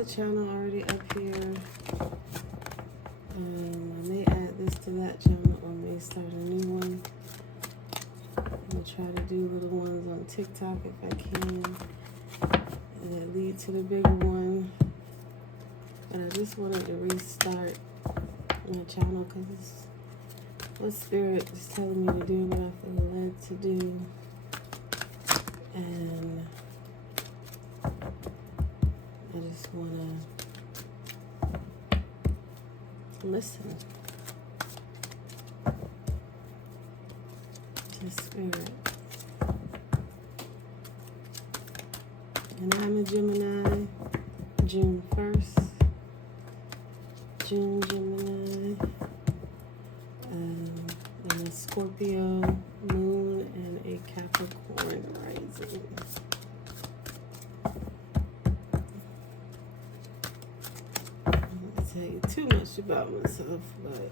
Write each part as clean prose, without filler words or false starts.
another channel already up here. I may add this to that channel or may start a new one. I'm going to try to do little ones on TikTok if I can. And that lead to the bigger one. But I just wanted to restart my channel because it's what Spirit is telling me to do, what I feel led to do. And I just want to listen to Spirit. And I'm a Gemini, June 1st. June Gemini. And a Scorpio moon and a Capricorn rising. I won't tell you too much about myself, but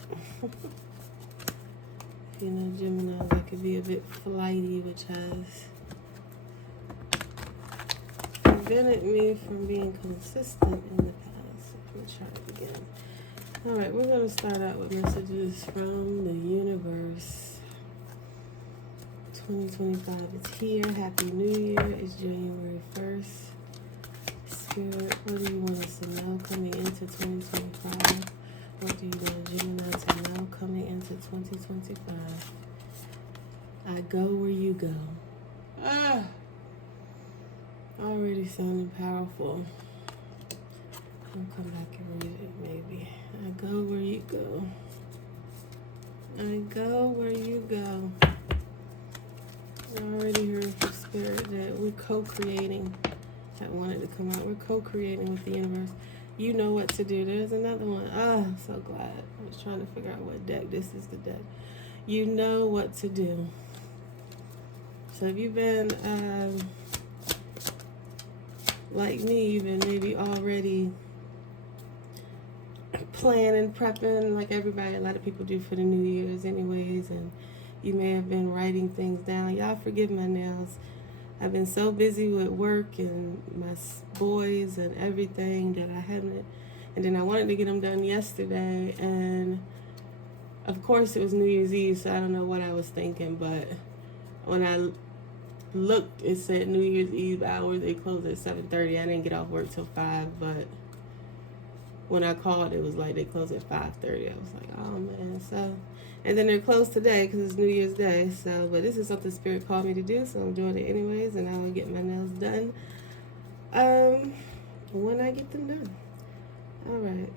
you know, Gemini, I could be a bit flighty, which has prevented me from being consistent in the past. Let me try it again. All right, we're going to start out with messages from the universe. 2025 is here. Happy New Year. It's January 1st. Spirit, what do you want us to know coming into 2025? What do you want Gemini to know coming into 2025? I go where you go. Already sounding powerful. I'll come back and read it maybe. I go where you go. I go where you go. I already heard from Spirit that we're co-creating. I wanted to come out. We're co-creating with the universe. You know what to do. There's another one. I'm so glad. I was trying to figure out what deck. This is the deck. You know what to do. So if you've been like me, you've been maybe already planning, prepping, like everybody, a lot of people do for the New Year's anyways, and you may have been writing things down. Y'all forgive my nails. I've been so busy with work and my boys and everything that I haven't, and then I wanted to get them done yesterday, and of course it was New Year's Eve, so I don't know what I was thinking, but when I looked, it said New Year's Eve hours. They closed at 7:30. I didn't get off work till 5, but when I called, it was like they closed at 5:30. I was like, oh man. So, and then they're closed today because it's New Year's Day. So, but this is something Spirit called me to do, so I'm doing it anyways, and I will get my nails done when I get them done. All right.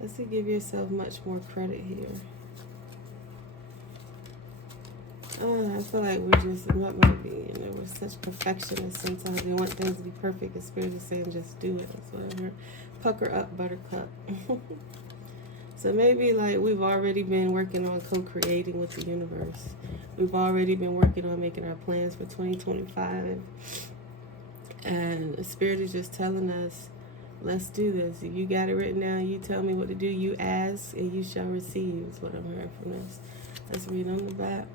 Let's see, give yourself much more credit here. I feel like we're just, what might be, you know, we're such perfectionists sometimes. We want things to be perfect. The Spirit is saying just do it. That's what I heard. Pucker up, buttercup. So maybe like we've already been working on co-creating with the universe. We've already been working on making our plans for 2025. And the Spirit is just telling us, let's do this. If you got it written down, you tell me what to do. You ask and you shall receive is what I'm hearing from this. Let's read on the back.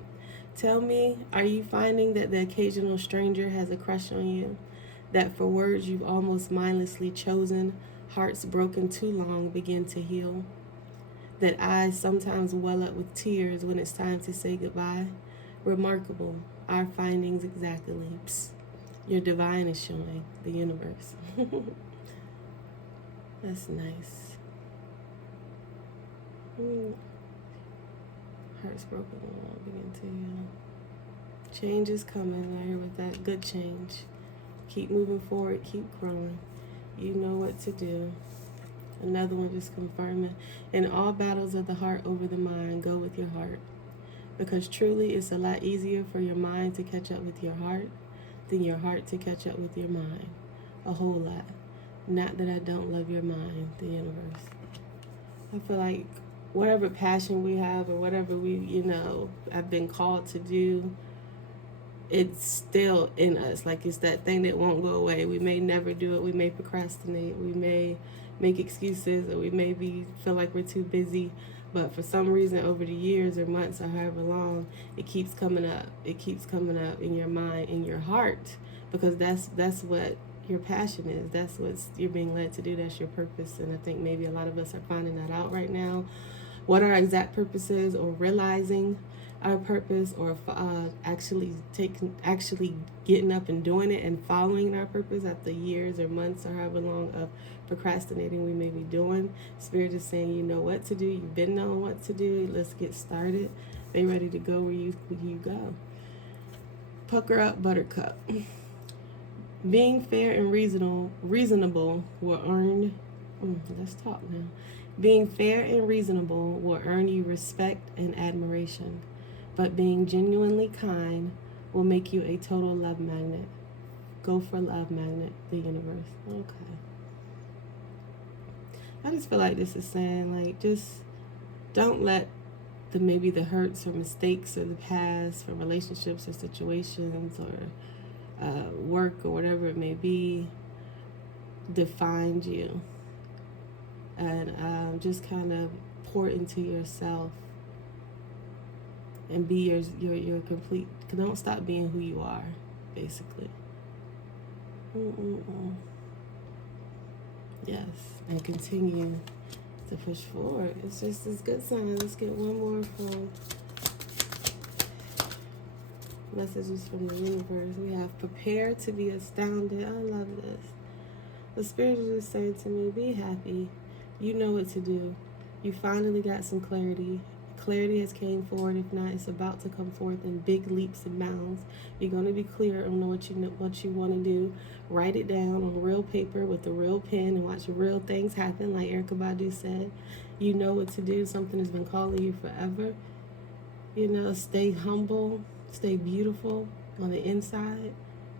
Tell me, are you finding that the occasional stranger has a crush on you? That for words you've almost mindlessly chosen, hearts broken too long begin to heal? That eyes sometimes well up with tears when it's time to say goodbye? Remarkable. Our findings exactly. Psst. Your divine is showing the universe. That's nice. Hearts broken and begin to heal. Change is coming. I hear with that. Good change. Keep moving forward. Keep growing. You know what to do. Another one just confirming. In all battles of the heart over the mind, go with your heart. Because truly it's a lot easier for your mind to catch up with your heart than your heart to catch up with your mind. A whole lot. Not that I don't love your mind, the universe. I feel like whatever passion we have or whatever we, you know, have been called to do, it's still in us. Like it's that thing that won't go away. We may never do it. We may procrastinate. We may make excuses, or we may feel like we're too busy. But for some reason, over the years or months or however long, it keeps coming up. It keeps coming up in your mind, in your heart, because that's what your passion is. That's what you're being led to do. That's your purpose. And I think maybe a lot of us are finding that out right now. What our exact purpose is, or realizing our purpose, or actually getting up and doing it and following our purpose after years or months or however long of procrastinating we may be doing. Spirit is saying, you know what to do. You've been knowing what to do. Let's get started. They ready to go where you go. Pucker up, buttercup. Being fair and reasonable will earn. Let's talk now. Being fair and reasonable will earn you respect and admiration, but being genuinely kind will make you a total love magnet. Go for love magnet, the universe. Okay. I just feel like this is saying, like, just don't let maybe the hurts or mistakes of the past from relationships or situations or work or whatever it may be define you. And just kind of pour into yourself and be your complete. Don't stop being who you are, basically. Yes, and continue to push forward. It's just as good sign. Let's get one more from messages from the universe. We have prepare to be astounded. I love this. The Spirit is just saying to me, be happy. You know what to do. You finally got some clarity. Clarity has came forward. If not, it's about to come forth in big leaps and bounds. You're going to be clear on what you want to do. Write it down on real paper with a real pen and watch real things happen, like Erykah Badu said. You know what to do. Something has been calling you forever. You know, stay humble. Stay beautiful on the inside.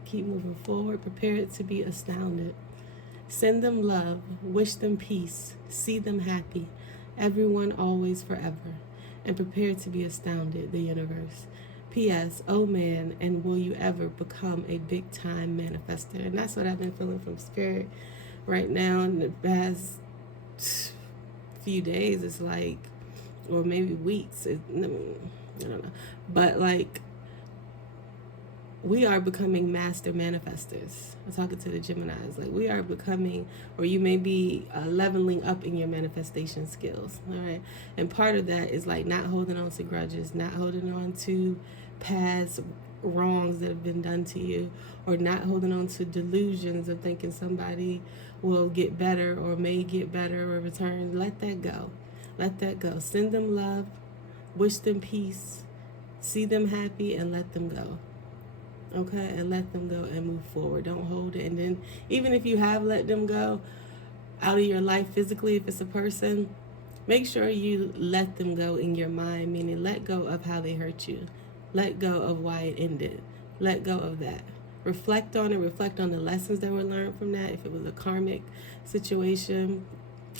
Keep moving forward. Prepare to be astounded. Send them love. Wish them peace. See them happy. Everyone, always, forever. And prepare to be astounded, the universe. P.S. Oh man, and will you ever become a big time manifester? And that's what I've been feeling from Spirit right now in the past few days. It's like, or maybe weeks. I don't know. But like, we are becoming master manifestors. I'm talking to the Geminis. Like, we are becoming, or you may be leveling up in your manifestation skills. All right. And part of that is like not holding on to grudges, not holding on to past wrongs that have been done to you, or not holding on to delusions of thinking somebody will get better or may get better or return. Let that go. Let that go. Send them love. Wish them peace. See them happy and let them go. Okay, and let them go and move forward. Don't hold it. And then even if you have let them go out of your life physically, if it's a person, make sure you let them go in your mind, meaning let go of how they hurt you. Let go of why it ended. Let go of that. Reflect on it. Reflect on the lessons that were learned from that. If it was a karmic situation,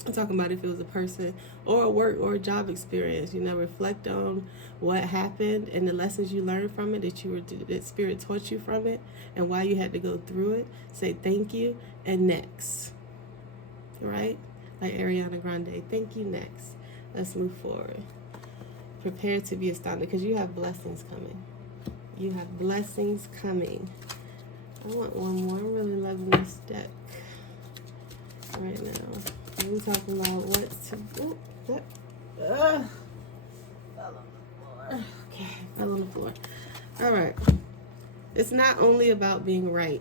I'm talking about if it was a person or a work or a job experience, you know, reflect on what happened and the lessons you learned from it, that Spirit taught you from it and why you had to go through it. Say thank you and next. Right? Like Ariana Grande, thank you, next. Let's move forward. Prepare to be astounded because you have blessings coming. You have blessings coming. I want one more. I'm really loving this deck right now. We're talking about what to do. Fell on the floor. Okay, fell on the floor. All right. It's not only about being right.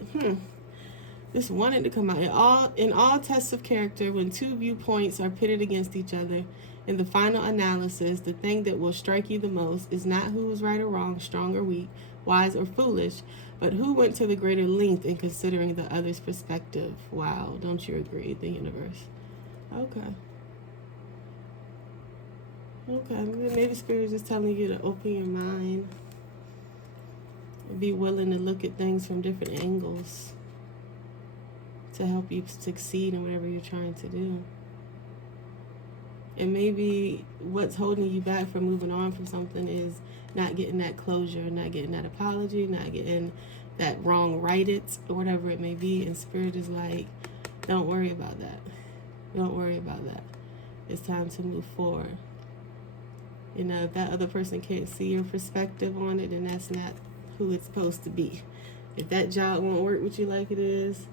Just wanted to come out. In all tests of character, when two viewpoints are pitted against each other, in the final analysis, the thing that will strike you the most is not who was right or wrong, strong or weak, wise or foolish, but who went to the greater length in considering the other's perspective. Wow, don't you agree, the universe? Okay. Maybe Spirit is just telling you to open your mind and be willing to look at things from different angles to help you succeed in whatever you're trying to do. And maybe what's holding you back from moving on from something is not getting that closure, not getting that apology, not getting that wrong righted, or whatever it may be. And Spirit is like, don't worry about that. Don't worry about that. It's time to move forward. You know, if that other person can't see your perspective on it, then that's not who it's supposed to be. If that job won't work with you like it is,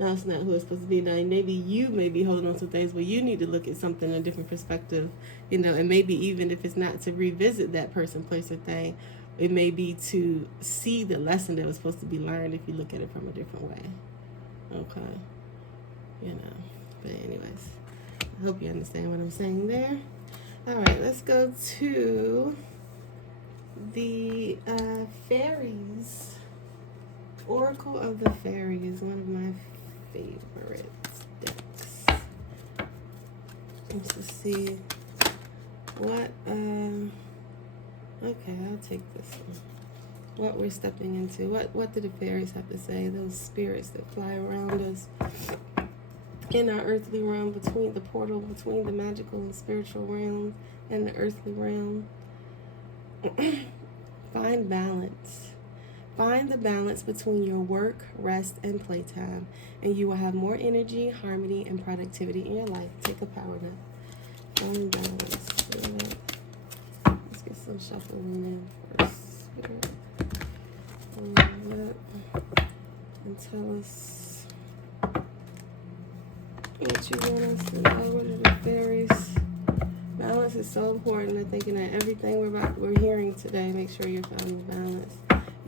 That's not who it's supposed to be. Now, maybe you may be holding on to things where you need to look at something in a different perspective, you know, and maybe even if it's not to revisit that person, place, or thing, it may be to see the lesson that was supposed to be learned if you look at it from a different way. Okay. You know. But anyways, I hope you understand what I'm saying there. All right, let's go to the fairies. Oracle of the Fairies, one of my favorite decks. Let's just see what, okay, I'll take this one. What we're stepping into. What do the fairies have to say? Those spirits that fly around us in our earthly realm, between the portal, between the magical and spiritual realm and the earthly realm. Find balance. Find the balance between your work, rest, and playtime, and you will have more energy, harmony, and productivity in your life. Take a power nap. Find balance. Let's get some shuffling in first. Spirit. And tell us what you want us to know. What are the fairies? Balance is so important. I'm thinking that everything we're hearing today, make sure you're finding balance.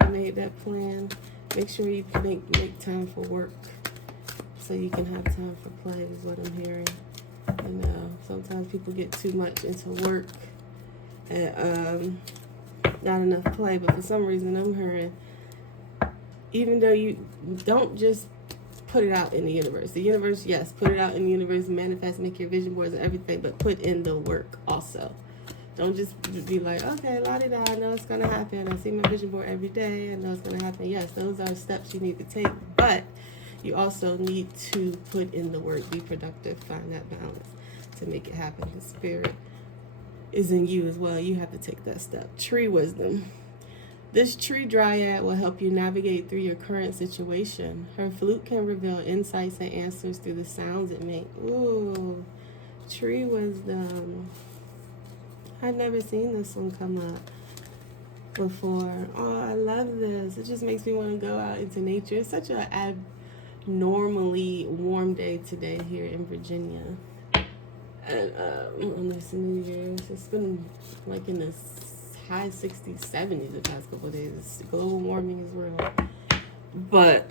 You made that plan. Make sure you make time for work so you can have time for play is what I'm hearing. You know, sometimes people get too much into work and not enough play, but for some reason I'm hearing, even though you don't just put it out in the universe. The universe, yes, put it out in the universe, manifest, make your vision boards and everything, but put in the work also. Don't just be like, okay, la-di-da, I know it's going to happen. I see my vision board every day. I know it's going to happen. Yes, those are steps you need to take, but you also need to put in the work, be productive, find that balance to make it happen. The spirit is in you as well. You have to take that step. Tree wisdom. This tree dryad will help you navigate through your current situation. Her flute can reveal insights and answers through the sounds it makes. Ooh, tree wisdom. I've never seen this one come up before. Oh, I love this. It just makes me want to go out into nature. It's such an abnormally warm day today here in Virginia. And on this New Year's, it's been like in the high 60s, 70s the past couple of days. Global warming is real. But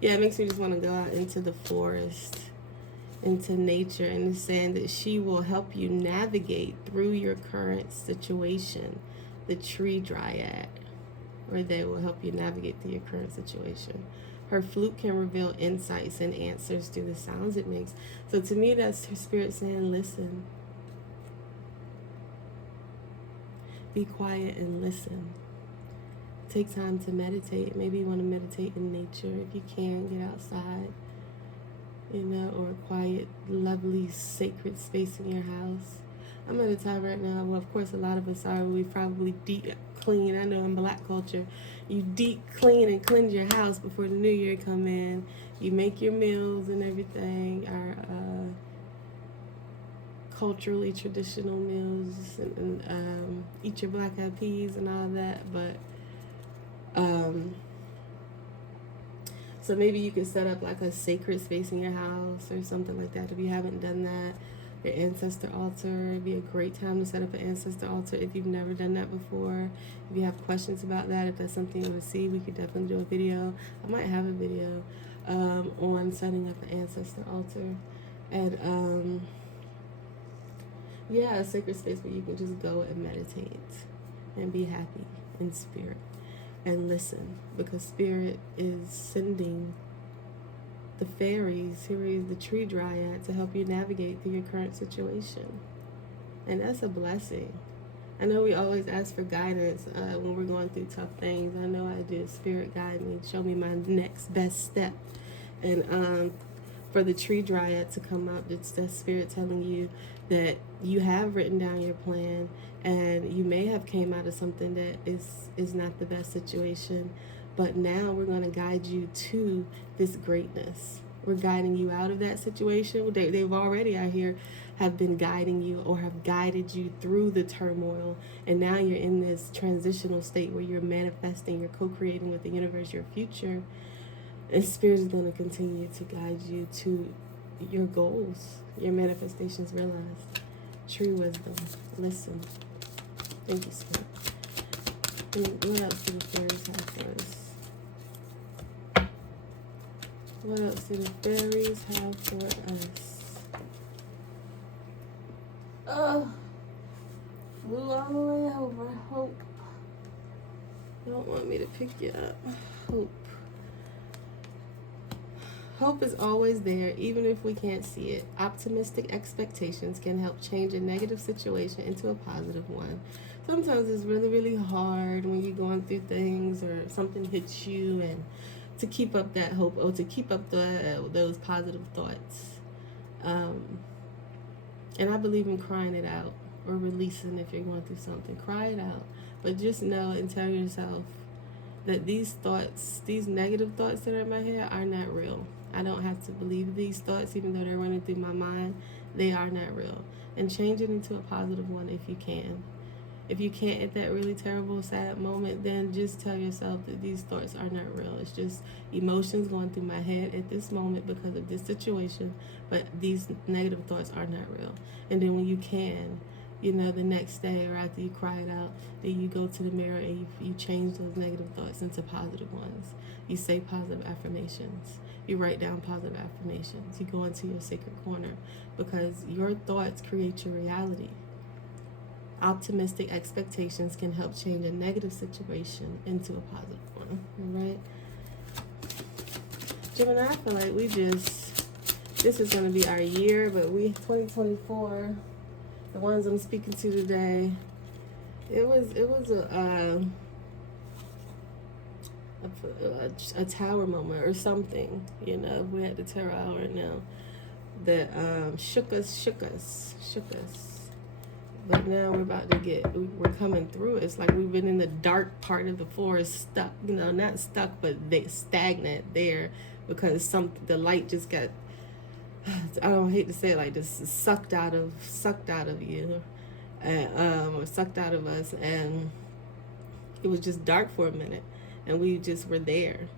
yeah, it makes me just want to go out into the forest, into nature, and it's saying that she will help you navigate through your current situation. The tree dryad, or they will help you navigate through your current situation. Her flute can reveal insights and answers through the sounds it makes. So to me, that's her spirit saying, listen. Be quiet and listen. Take time to meditate. Maybe you want to meditate in nature. If you can, get outside, you know, or a quiet, lovely, sacred space in your house. I'm at a time right now, well, of course, a lot of us are. We probably deep clean. I know in Black culture, you deep clean and cleanse your house before the new year come in. You make your meals and everything. Our culturally traditional meals, and eat your black eyed peas and all that. But so maybe you could set up like a sacred space in your house or something like that if you haven't done that. Your ancestor altar. It'd be a great time to set up an ancestor altar if you've never done that before. If you have questions about that, if that's something you want to see, we could definitely do a video. I might have a video on setting up an ancestor altar. And yeah, a sacred space where you can just go and meditate and be happy in spirit and listen, because spirit is sending the fairies, here is the tree dryad, to help you navigate through your current situation. And that's a blessing. I know we always ask for guidance when we're going through tough things. I know I do. Spirit guide me, show me my next best step. And for the tree dryad to come up, it's that spirit telling you that you have written down your plan, and you may have came out of something that is not the best situation, but now we're going to guide you to this greatness. We're guiding you out of that situation. They've already, I hear, have been guiding you or have guided you through the turmoil, and now you're in this transitional state where you're manifesting, you're co-creating with the universe your future. And Spirit is going to continue to guide you to your goals, your manifestations. Realize true wisdom. Listen. Thank you, Spirit. And what else do the fairies have for us? What else do the fairies have for us? Oh, flew all the way over. Hope. Don't want me to pick you up. Hope. Hope is always there, even if we can't see it. Optimistic expectations can help change a negative situation into a positive one. Sometimes it's really, really hard when you're going through things or something hits you, and to keep up that hope, or to keep up those positive thoughts. And I believe in crying it out or releasing if you're going through something. Cry it out. But just know and tell yourself that these thoughts, these negative thoughts that are in my head, are not real. I don't have to believe these thoughts, even though they're running through my mind. They are not real. And change it into a positive one if you can. If you can't at that really terrible, sad moment, then just tell yourself that these thoughts are not real. It's just emotions going through my head at this moment because of this situation, but these negative thoughts are not real. And then when you can, the next day or after you cry it out, then you go to the mirror and you change those negative thoughts into positive ones. You say positive affirmations. You write down positive affirmations. You go into your sacred corner, because your thoughts create your reality. Optimistic expectations can help change a negative situation into a positive one. All right? Gemini, I feel like this is going to be our year, but 2024, the ones I'm speaking to today, it was a tower moment or something, we had the terror hour now, that shook us. But now we're coming through. It's like we've been in the dark part of the forest, stuck, not stuck, but stagnant there, because the light just got, I don't hate to say it like this, sucked out of you, or sucked out of us, and it was just dark for a minute, and we just were there.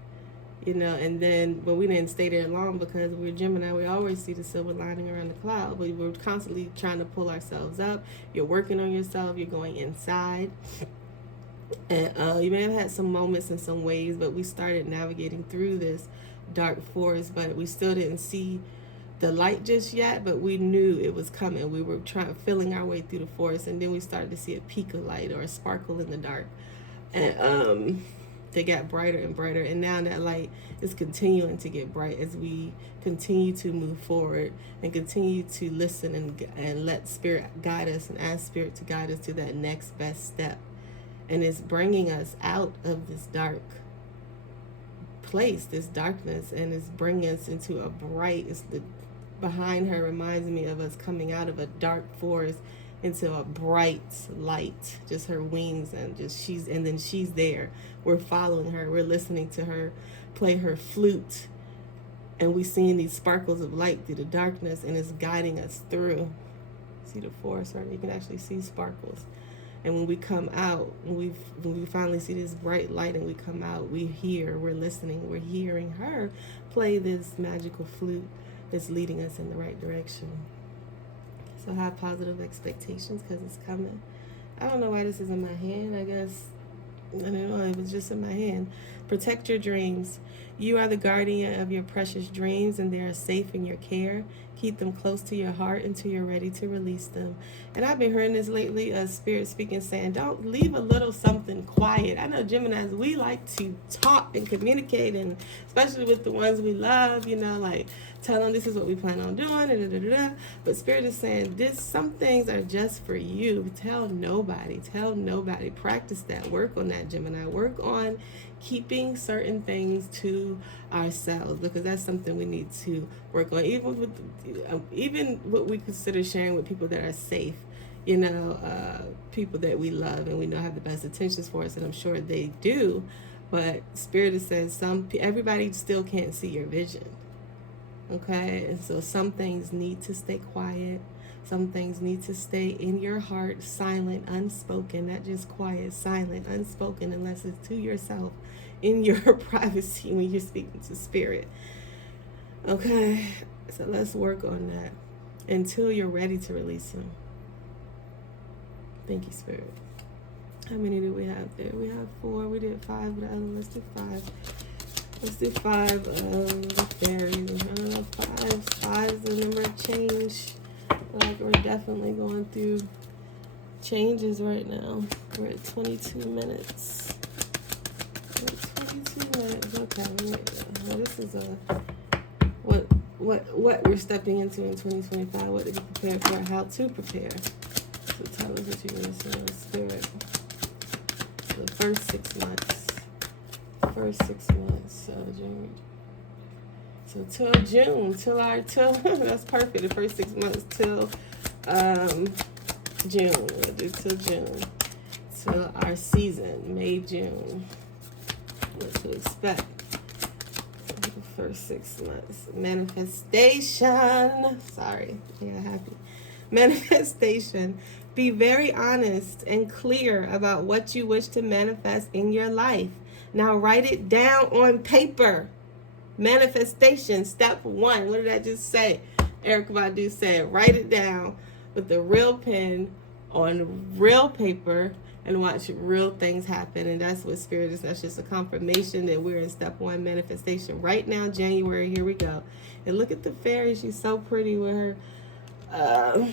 And then, but we didn't stay there long, because we're Gemini. We always see the silver lining around the cloud, but we're constantly trying to pull ourselves up. You're working on yourself. You're going inside. And you may have had some moments and some waves, but we started navigating through this dark forest, but we still didn't see the light just yet, but we knew it was coming. We were feeling our way through the forest, and then we started to see a peak of light or a sparkle in the dark. And they got brighter and brighter, and now that light is continuing to get bright as we continue to move forward and continue to listen and let Spirit guide us, and ask Spirit to guide us to that next best step. And it's bringing us out of this dark place, this darkness, and it's bringing us into a bright, behind her reminds me of us coming out of a dark forest into a bright light, just her wings, and then she's there. We're following her. We're listening to her play her flute, and we're seeing these sparkles of light through the darkness, and it's guiding us through. See the forest, right? You can actually see sparkles. And when we come out, when we finally see this bright light and we come out, we're listening, we're hearing her play this magical flute that's leading us in the right direction. So have positive expectations, because it's coming. I don't know why this is in my hand. I guess, I don't know, it was just in my hand. Protect your dreams. You are the guardian of your precious dreams, and they are safe in your care. Keep them close to your heart until you're ready to release them. And I've been hearing this lately, Spirit speaking, saying, don't leave a little something quiet. I know Geminis, we like to talk and communicate, and especially with the ones we love, like tell them this is what we plan on doing, But Spirit is saying, some things are just for you. Tell nobody. Practice that. Work on that, Gemini. Work on keeping certain things to ourselves, because that's something we need to work on, even what we consider sharing with people that are safe, people that we love and we know have the best intentions for us, and I'm sure they do. But Spirit says everybody still can't see your vision. Okay, and so some things need to stay quiet. Some things need to stay in your heart, silent, unspoken, not just quiet, silent, unspoken, unless it's to yourself in your privacy when you're speaking to spirit. Okay, so let's work on that until you're ready to release them. Thank you, Spirit. How many do we have there? We have 4. We did 5 with the other one. Let's do 5. Let's do 5 of the fairies. I don't know, 5 is the number of change. Like, we're definitely going through changes right now. We're at 22 minutes. We're at 22 minutes. Okay, well, this is what we're stepping into in 2025. What to be prepared for, how to prepare. So tell us what you're going to say, Spirit. The first 6 months. So June. So till June, till that's perfect. The first 6 months till June. We'll do till June. Till our season, May, June. What to expect. The first 6 months. Manifestation. Sorry, I got happy. Manifestation. Be very honest and clear about what you wish to manifest in your life. Now write it down on paper. Manifestation, step 1. What did I just say? Erykah Badu said, write it down with a real pen on real paper and watch real things happen. And that's what Spirit is. That's just a confirmation that we're in step 1, manifestation. Right now, January, here we go. And look at the fairy. She's so pretty with her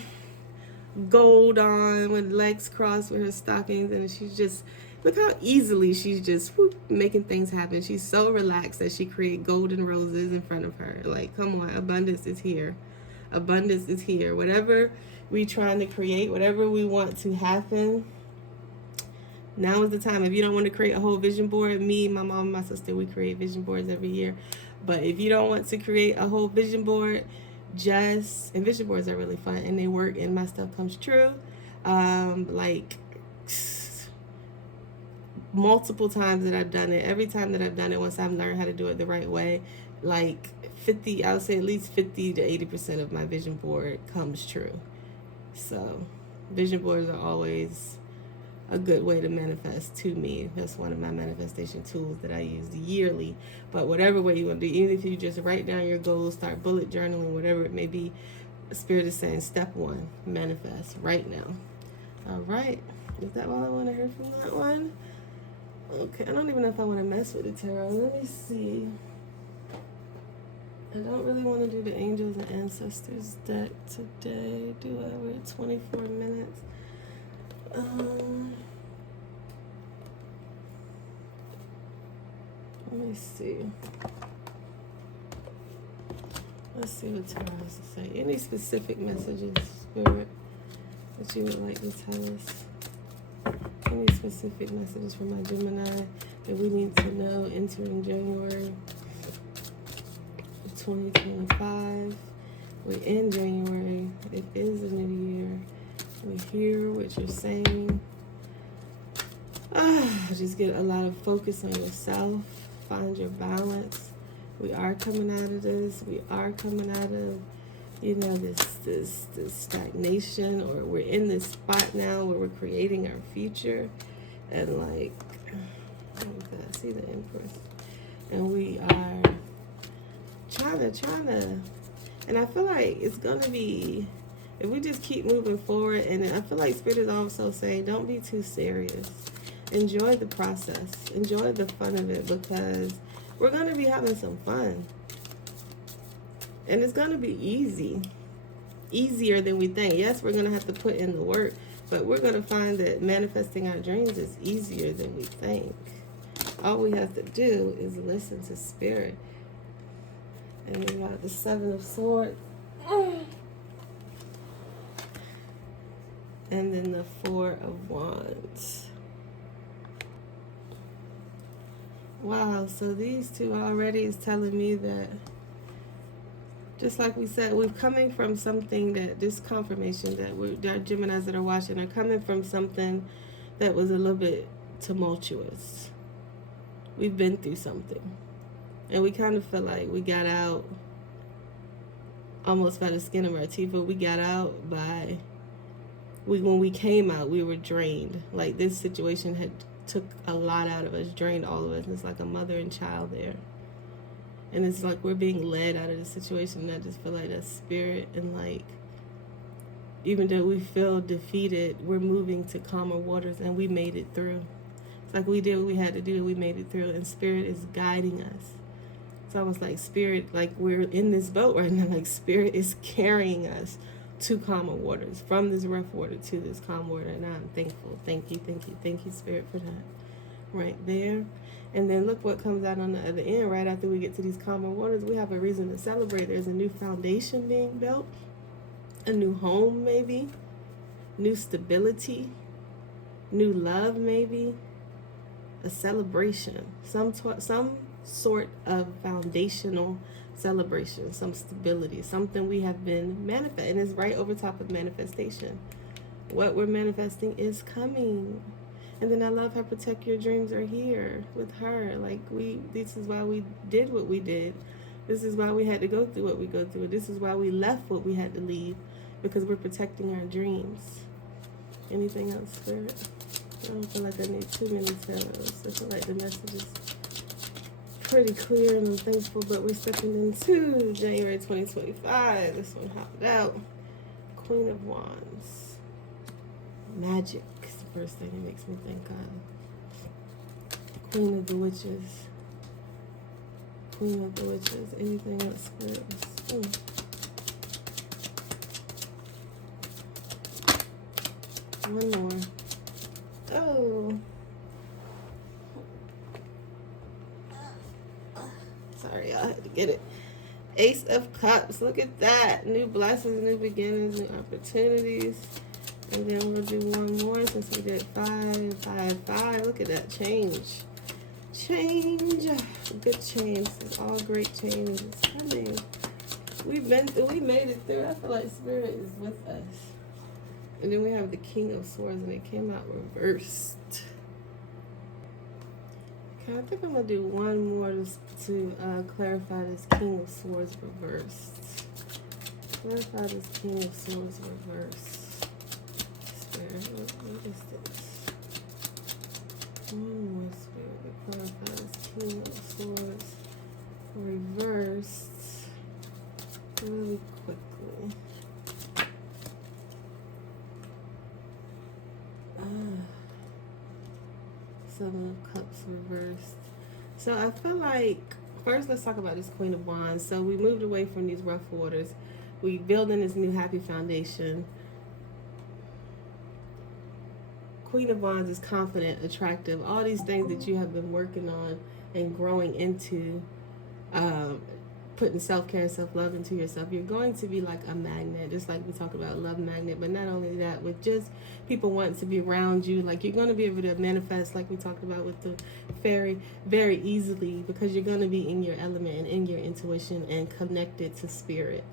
gold on, with legs crossed, with her stockings, and she's just, look how easily she's just making things happen. She's so relaxed that she creates golden roses in front of her. Like, come on, abundance is here. Abundance is here. Whatever we're trying to create, whatever we want to happen, now is the time. If you don't want to create a whole vision board, me, my mom, and my sister, we create vision boards every year. But if you don't want to create a whole vision board, and vision boards are really fun and they work and my stuff comes true. Like multiple times that I've done it, every time that I've done it, once I've learned how to do it the right way, like I would say at least 50 to 80% of my vision board comes true. So vision boards are always a good way to manifest to me. That's one of my manifestation tools that I use yearly. But whatever way you want to do, even if you just write down your goals, start bullet journaling, whatever it may be, Spirit is saying step 1, manifest right now. All right. Is that all I want to hear from that one? Okay. I don't even know if I want to mess with the tarot. Let me see. I don't really want to do the angels and ancestors deck today, do I? We're at 24 minutes. Let me see. Let's see what Tarot has to say. Any specific messages, Spirit, that you would like to tell us? Any specific messages from my Gemini that we need to know entering January 2025? We're in January. It is a new year. We hear what you're saying. Just get a lot of focus on yourself. Find your balance. We are coming out of this. We are coming out of, this stagnation, or we're in this spot now where we're creating our future. And like, I see the Empress. And we are trying to, and I feel like it's going to be, if we just keep moving forward, and I feel like Spirit is also saying, don't be too serious. Enjoy the process. Enjoy the fun of it, because we're going to be having some fun. And it's going to be easy. Easier than we think. Yes, we're going to have to put in the work, but we're going to find that manifesting our dreams is easier than we think. All we have to do is listen to Spirit. And we got the 7 of Swords. And then the 4 of Wands. Wow, so these two already is telling me that, just like we said, we're coming from something that, this confirmation that our Geminis that are watching are coming from something that was a little bit tumultuous. We've been through something. And we kind of feel like we got out almost by the skin of our teeth, but we got out when we came out, we were drained. Like, this situation had took a lot out of us, drained all of us. And it's like a mother and child there. And it's like we're being led out of the situation. And I just feel like that spirit, and like, even though we feel defeated, we're moving to calmer waters, and we made it through. It's like we did what we had to do, we made it through, and spirit is guiding us. It's almost like spirit, like we're in this boat right now, like spirit is carrying us to calmer waters, from this rough water to this calm water. And I'm thankful. Thank you, spirit, for that. Right there. And then look what comes out on the other end. Right after we get to these calmer waters, we have a reason to celebrate. There's a new foundation being built, a new home maybe, new stability, new love maybe, a celebration, some sort of foundational celebration, some stability, something we have been manifesting. And it's right over top of manifestation. What we're manifesting is coming. And then I love how protect your dreams are here with her. Like, this is why we did what we did. This is why we had to go through what we go through. This is why we left what we had to leave, because we're protecting our dreams. Anything else, spirit? I don't feel like I need too many tarots. I feel like the message is pretty clear, and I'm thankful. But we're stepping into January 2025. This one hopped out. Queen of Wands. Magic is the first thing it makes me think of. Queen of the Witches. Queen of the Witches. Anything else, spirit? One more. Oh. Sorry, y'all, had to get it. Ace of Cups. Look at that. New blessings, new beginnings, new opportunities. And then we'll do one more since we did 5, 5, 5. Look at that change. Change. Good change. It's all great change. It's coming. We made it through. I feel like spirit is with us. And then we have the King of Swords, and it came out reversed. Okay, I think I'm going to do one more to clarify this King of Swords reversed. Clarify this King of Swords reversed. Spirit, what is this? One more spirit to clarify this King of Swords reversed really quickly. Seven of Cups reversed. So I feel like, first let's talk about this Queen of Wands. So we moved away from these rough waters. We building this new happy foundation. Queen of Wands is confident, attractive, all these things that you have been working on and growing into, putting self-care and self-love into yourself. You're going to be like a magnet, just like we talk about love magnet. But not only that, with just people wanting to be around you, like you're going to be able to manifest, like we talked about with the fairy, very easily, because you're going to be in your element and in your intuition and connected to spirit.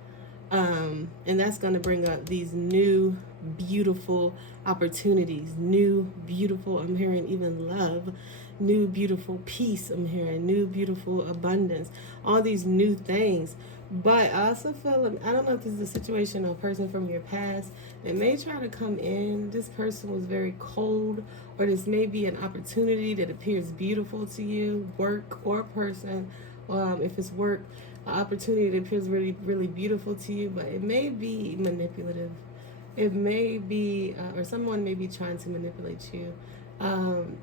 And that's going to bring up these new beautiful opportunities, new beautiful, I'm hearing even love, new beautiful peace, I'm hearing new beautiful abundance, all these new things. But I also feel, I don't know if this is a situation or a person from your past that may try to come in. This person was very cold, or this may be an opportunity that appears beautiful to you, work or person. If it's work, an opportunity that appears really, really beautiful to you, but it may be manipulative. It may be, or someone may be trying to manipulate you.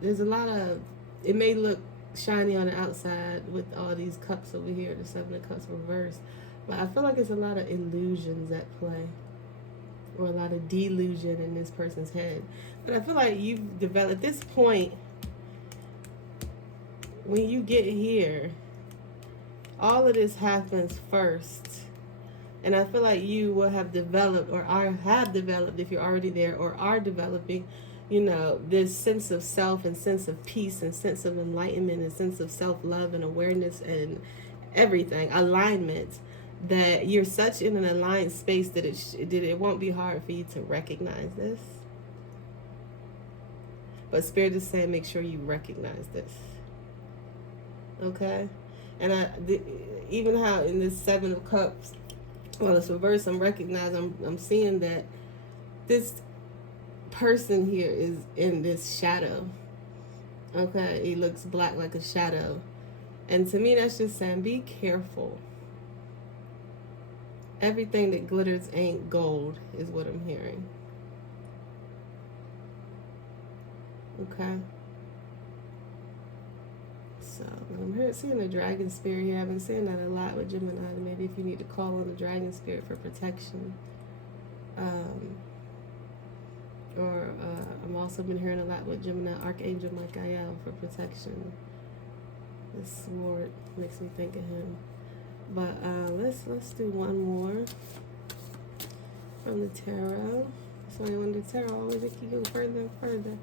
There's a lot of, it may look shiny on the outside with all these cups over here, the Seven of Cups reversed, but I feel like it's a lot of illusions at play, or a lot of delusion in this person's head. But I feel like you've developed, at this point, when you get here, all of this happens first. And I feel like you will have developed, or have developed, if you're already there, or are developing, you know, this sense of self and sense of peace and sense of enlightenment and sense of self-love and awareness and everything, alignment, that you're such in an aligned space that it won't be hard for you to recognize this. But Spirit is saying, make sure you recognize this. Okay? And even how in this Seven of Cups, well, it's reversed. I'm seeing that this person here is in this shadow. Okay, he looks black like a shadow. And to me, that's just saying, be careful. Everything that glitters ain't gold, is what I'm hearing. Okay. So, I'm seeing a dragon spirit here. I've been seeing that a lot with Gemini. Maybe if you need to call on the dragon spirit for protection. I'm also been hearing a lot with Gemini, Archangel Michael for protection. This sword makes me think of him. But let's do one more from the tarot. So when the tarot always keep going further and further.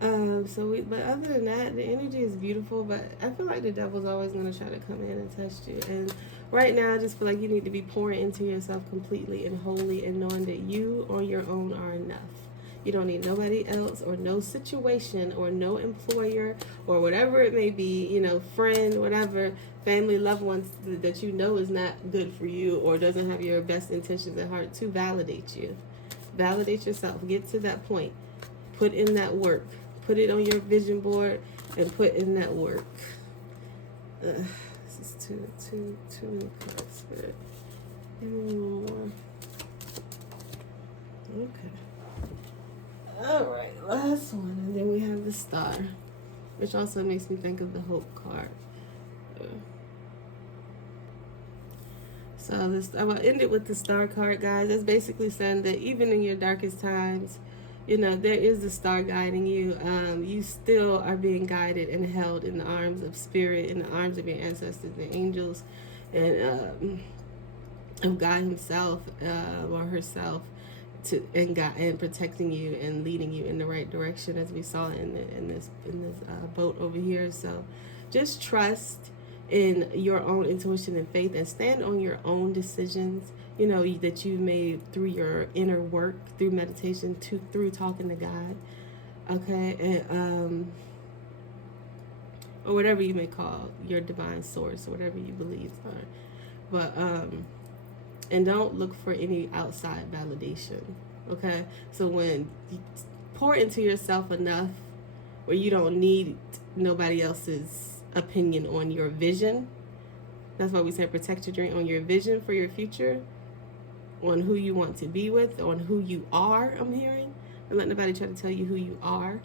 But other than that, the energy is beautiful, but I feel like the devil's always going to try to come in and test you. And right now, I just feel like you need to be pouring into yourself completely and wholly, and knowing that you on your own are enough. You don't need nobody else, or no situation, or no employer, or whatever it may be, you know, friend, whatever, family, loved ones that you know is not good for you or doesn't have your best intentions at heart, to validate you. Validate yourself. Get to that point. Put in that work. Put it on your vision board and put in that work. This is too many cards, Spirit. Give me one more. Okay. All right, last one, and then we have the Star, which also makes me think of the Hope card. So this, I'm gonna end it with the Star card, guys. It's basically saying that even in your darkest times, you know, there is a star guiding you. You still are being guided and held in the arms of Spirit, in the arms of your ancestors, the angels, and of God Himself or herself, and protecting you and leading you in the right direction, as we saw in this boat over here. So just trust in your own intuition and faith, and stand on your own decisions, you know, that you made through your inner work, through meditation, through talking to God, okay, and or whatever you may call your divine source, whatever you believe are, but and don't look for any outside validation, okay? So when you pour into yourself enough where you don't need nobody else's opinion on your vision, that's why we say protect your dream, on your vision for your future, on who you want to be with, on who you are, I'm hearing, and let nobody try to tell you who you are,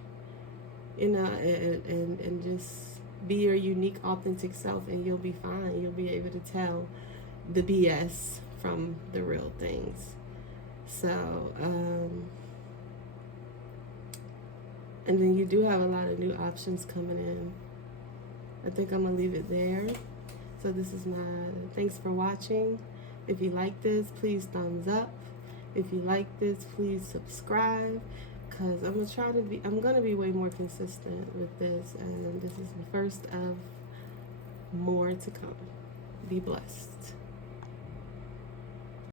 you know, and just be your unique, authentic self, and you'll be fine. You'll be able to tell the BS from the real things. So, and then you do have a lot of new options coming in. I think I'm gonna leave it there. So this is thanks for watching. If you like this, please thumbs up. If you like this, please subscribe, because I'm gonna be way more consistent with this, and this is the first of more to come. Be blessed.